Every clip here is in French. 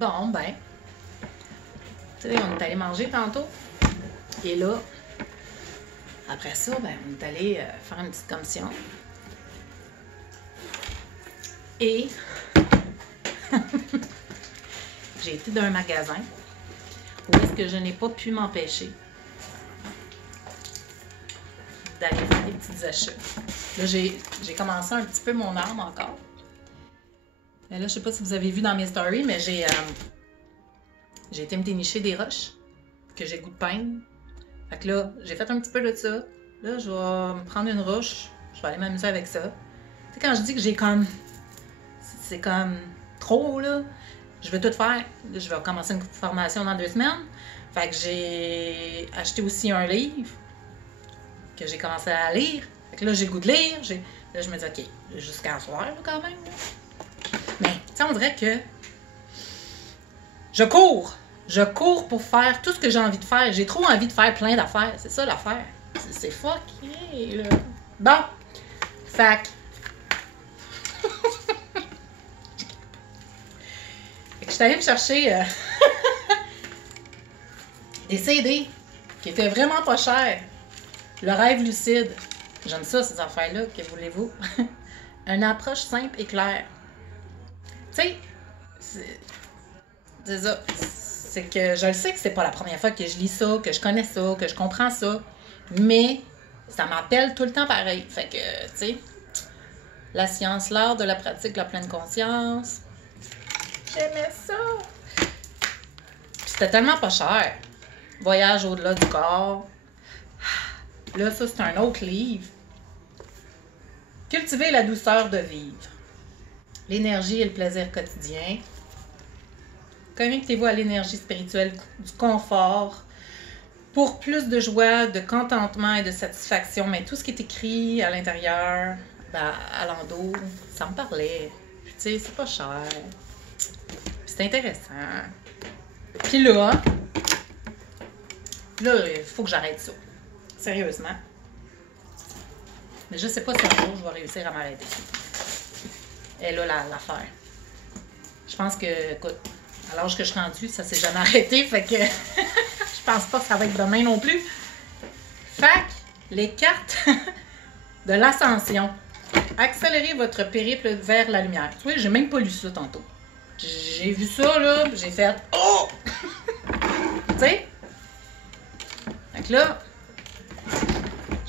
Bon, ben, tu sais, on est allé manger tantôt. Et là, après ça, ben, on est allé faire une petite commission. Et j'ai été dans un magasin où est-ce que je n'ai pas pu m'empêcher d'aller faire des petits achats. Là, j'ai commencé un petit peu mon arme encore. Mais là, je sais pas si vous avez vu dans mes stories, mais j'ai été me dénicher des roches que j'ai goût de peindre. Fait que là, j'ai fait un petit peu de ça. Là, je vais me prendre une roche. Je vais aller m'amuser avec ça. Tu sais, quand je dis que j'ai comme... C'est comme trop, là. Je vais tout faire. Là, je vais commencer une formation dans 2 semaines. Fait que j'ai acheté aussi un livre que j'ai commencé à lire. Fait que là, j'ai le goût de lire. Là, je me dis, OK, jusqu'à soir, là, quand même. Là. Mais, tu sais, on dirait que je cours. Je cours pour faire tout ce que j'ai envie de faire. J'ai trop envie de faire plein d'affaires. C'est ça, l'affaire. C'est fucké, là. Bon. Fait que... je suis allée me chercher des CD qui étaient vraiment pas chers. Le rêve lucide. J'aime ça, ces affaires-là. Que voulez-vous? Une approche simple et claire. Tu sais, c'est ça. C'est que je le sais que c'est pas la première fois que je lis ça, que je connais ça, que je comprends ça. Mais ça m'appelle tout le temps pareil. Fait que, tu sais, la science, l'art de la pratique, la pleine conscience. J'aimais ça. Puis c'était tellement pas cher. Voyage au-delà du corps. Là, ça, c'est un autre livre. Cultiver la douceur de vivre. L'énergie et le plaisir quotidien. Connectez-vous à l'énergie spirituelle du confort pour plus de joie, de contentement et de satisfaction. Mais tout ce qui est écrit à l'intérieur, ben, à l'endos, ça me parlait. Puis, tu sais, c'est pas cher. Puis c'est intéressant. Puis là, il faut que j'arrête ça. Sérieusement. Mais je sais pas si un jour je vais réussir à m'arrêter. Et là, l'affaire. Je pense que, écoute, à l'âge que je suis rendue, ça s'est jamais arrêté, fait que je pense pas que ça va être demain non plus. Fait que les cartes de l'ascension. Accélérez votre périple vers la lumière. Tu vois, j'ai même pas lu ça tantôt. J'ai vu ça, là, j'ai fait « Oh! » Tu sais? Fait que là,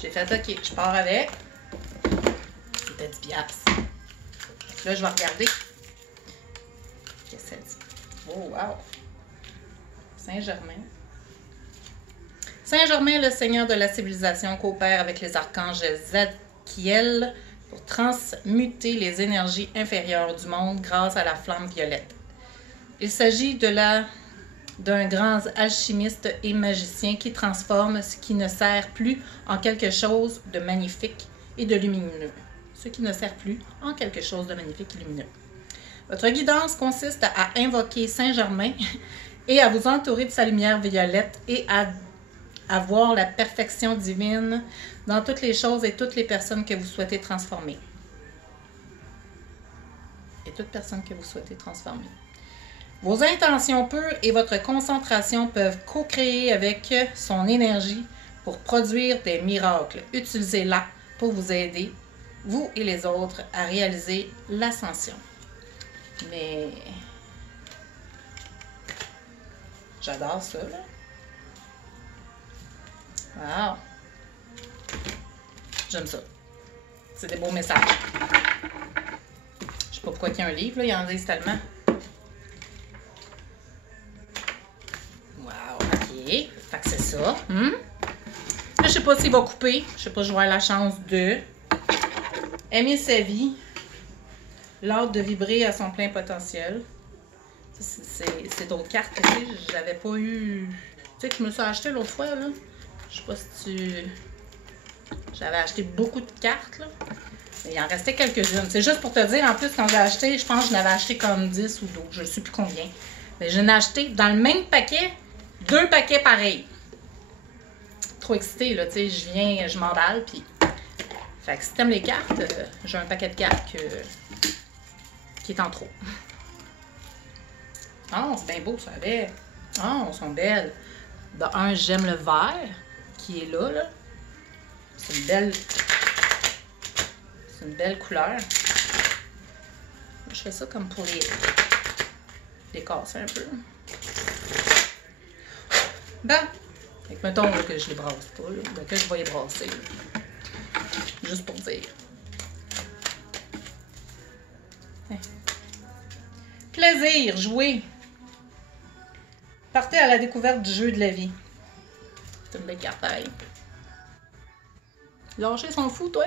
j'ai fait « OK, je pars avec. » C'était 10 piastres. Là, je vais regarder. Qu'est-ce que ça dit? Oh, wow! Saint-Germain. Saint-Germain, le seigneur de la civilisation, coopère avec les archanges Zadkiel pour transmuter les énergies inférieures du monde grâce à la flamme violette. Il s'agit d'un grand alchimiste et magicien qui transforme ce qui ne sert plus en quelque chose de magnifique et de lumineux. Ce qui ne sert plus en quelque chose de magnifique et lumineux. Votre guidance consiste à invoquer Saint-Germain et à vous entourer de sa lumière violette et à voir la perfection divine dans toutes les choses et toutes les personnes que vous souhaitez transformer. Et toute personne que vous souhaitez transformer. Vos intentions pures et votre concentration peuvent co-créer avec son énergie pour produire des miracles. Utilisez-la pour vous aider, vous et les autres, à réaliser l'ascension. Mais j'adore ça, là. Wow! J'aime ça. C'est des beaux messages. Je sais pas pourquoi il y a un livre, là, il y en a tellement. Wow, OK. Fait que c'est ça. Là, je sais pas s'il va couper. Je sais pas si je vais avoir la chance de aimer sa vie. L'art de vibrer à son plein potentiel. C'est d'autres cartes, tu sais. J'avais pas eu... Tu sais que je me suis acheté l'autre fois, là. Je sais pas si tu... J'avais acheté beaucoup de cartes, là. Mais il en restait quelques-unes. C'est juste pour te dire, en plus, quand j'ai acheté, je pense que je n'avais acheté comme 10 ou 12. Je ne sais plus combien. Mais j'en ai acheté dans le même paquet, 2 paquets pareils. Trop excitée, là. Tu sais, je m'emballe, puis... Fait que si t'aimes les cartes, j'ai un paquet de cartes qui est en trop. Oh, c'est bien beau, ça avait. Oh, elles sont belles. De un, j'aime le vert qui est là, là. C'est une belle couleur. Je fais ça comme pour les casser un peu. Ben, fait que mettons là, que je les brasse pas, là, ben, que je vais les brasser. Là. Juste pour dire. Hein. Plaisir, jouer. Partez à la découverte du jeu de la vie. C'est une belle carte pareil. Lâcher son fou, toi?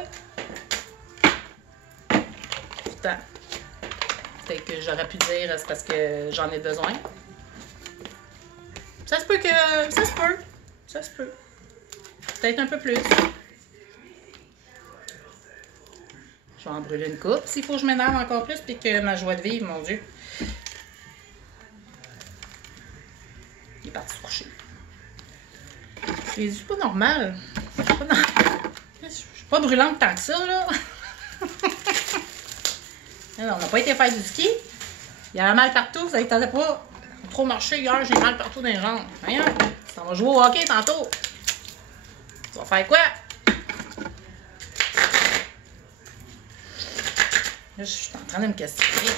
Pourtant, peut-être que j'aurais pu dire c'est parce que j'en ai besoin. Ça se peut que... Ça se peut. Ça se peut. Peut-être un peu plus. Je vais en brûler une coupe s'il faut que je m'énerve encore plus puis que ma joie de vivre, mon Dieu. Il est parti se coucher. C'est pas normal. Je suis pas brûlante tant que ça, là. Alors, on n'a pas été faire du ski. Il y avait mal partout, ça ne tentait pas. Trop marché hier, j'ai mal partout dans les jambes. Voyons, on va jouer au hockey tantôt. Tu vas faire quoi? Là, je suis en train de me questionner.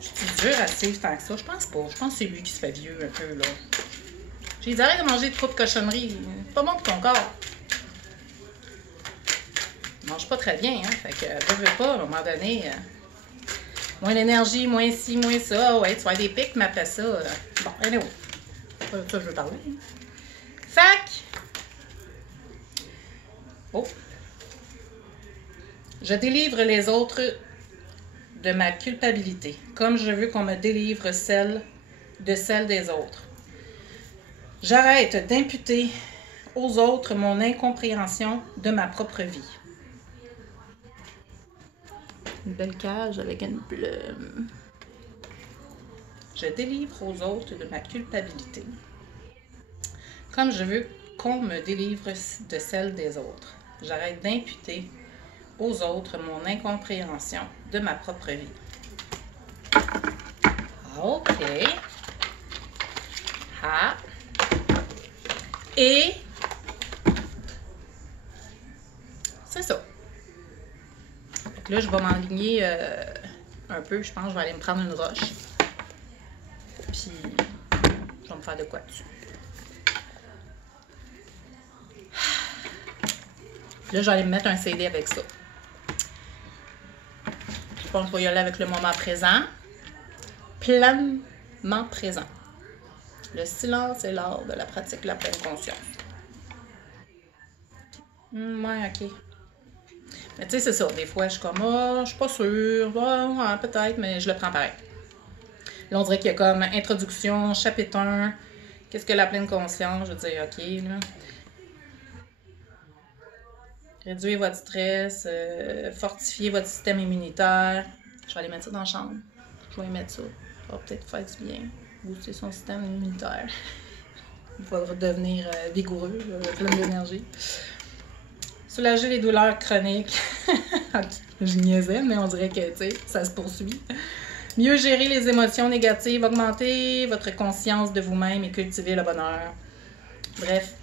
Je suis dure à suivre tant que ça. Je pense pas. Je pense que c'est lui qui se fait vieux un peu, là. J'ai dit arrête de manger trop de cochonneries. C'est pas bon pour ton corps. Il mange pas très bien, hein. Fait que, veux pas, à un moment donné, moins d'énergie, moins ci, moins ça. Ouais, tu vas avoir des pics, mais après ça, bon, anyway. C'est pas de ça que je veux parler. Hein. Fac! Oh! Je délivre les autres de ma culpabilité, comme je veux qu'on me délivre de celle des autres. J'arrête d'imputer aux autres mon incompréhension de ma propre vie. Une belle cage avec une plume. Je délivre aux autres de ma culpabilité, comme je veux qu'on me délivre de celle des autres. J'arrête d'imputer aux autres mon incompréhension de ma propre vie. OK. Ah. Et c'est ça. Donc là, je vais m'enligner un peu. Je pense que je vais aller me prendre une roche. Puis, je vais me faire de quoi dessus. Là, je vais aller me mettre un CD avec ça. Je pense que je vais y aller avec le moment présent. Pleinement présent. Le silence est l'art de la pratique de la pleine conscience. Ouais, ok. Mais tu sais, c'est ça. Des fois, je suis comme, je suis pas sûre. Ouais, peut-être, mais je le prends pareil. Là, on dirait qu'il y a comme introduction, chapitre 1. Qu'est-ce que la pleine conscience? Je veux dire, ok, là. Réduire votre stress, fortifier votre système immunitaire. Je vais aller mettre ça dans la chambre. Je vais y mettre ça. Ça va peut-être faire du bien. Booster son système immunitaire. Il faudra devenir vigoureux, plein d'énergie. Soulager les douleurs chroniques. Je niaisais, mais on dirait que, tu sais, ça se poursuit. Mieux gérer les émotions négatives, augmenter votre conscience de vous-même et cultiver le bonheur. Bref.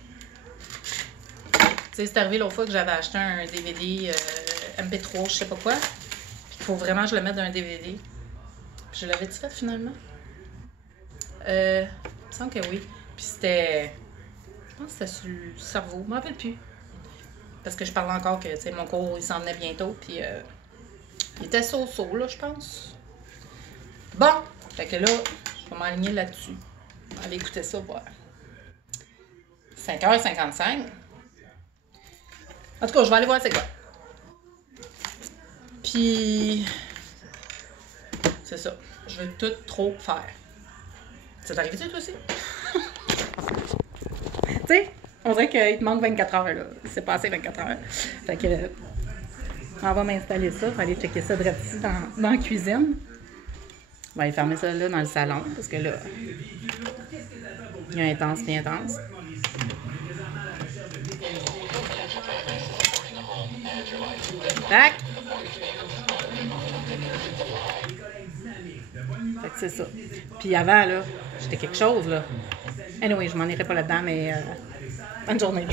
Tu sais, c'est arrivé l'autre fois que j'avais acheté un DVD MP3, je sais pas quoi. Il faut vraiment que je le mette dans un DVD. Puis je l'avais-tu fait finalement? Il me semble que oui. Puis c'était... Je pense que c'était sur le cerveau. Je m'en rappelle plus. Parce que je parlais encore que, tu sais, mon cours, il s'en venait bientôt. Puis il était so-so, là, je pense. Bon! Fait que là, je vais m'aligner là-dessus. On va aller écouter ça, voir. 5h55. En tout cas, je vais aller voir c'est quoi. Puis, c'est ça. Je veux tout trop faire. Ça t'est arrivé, toi aussi? Tu sais, on dirait qu'il te manque 24 heures, là. C'est passé 24 heures. Fait que, on va m'installer ça. On va aller checker ça direct ici dans la cuisine. On va aller fermer ça là dans le salon. Parce que là, il y a intense, bien intense. Tac! Fait que c'est ça. Puis avant, là, j'étais quelque chose, là. Anyway, je m'en irai pas là-dedans, mais bonne journée.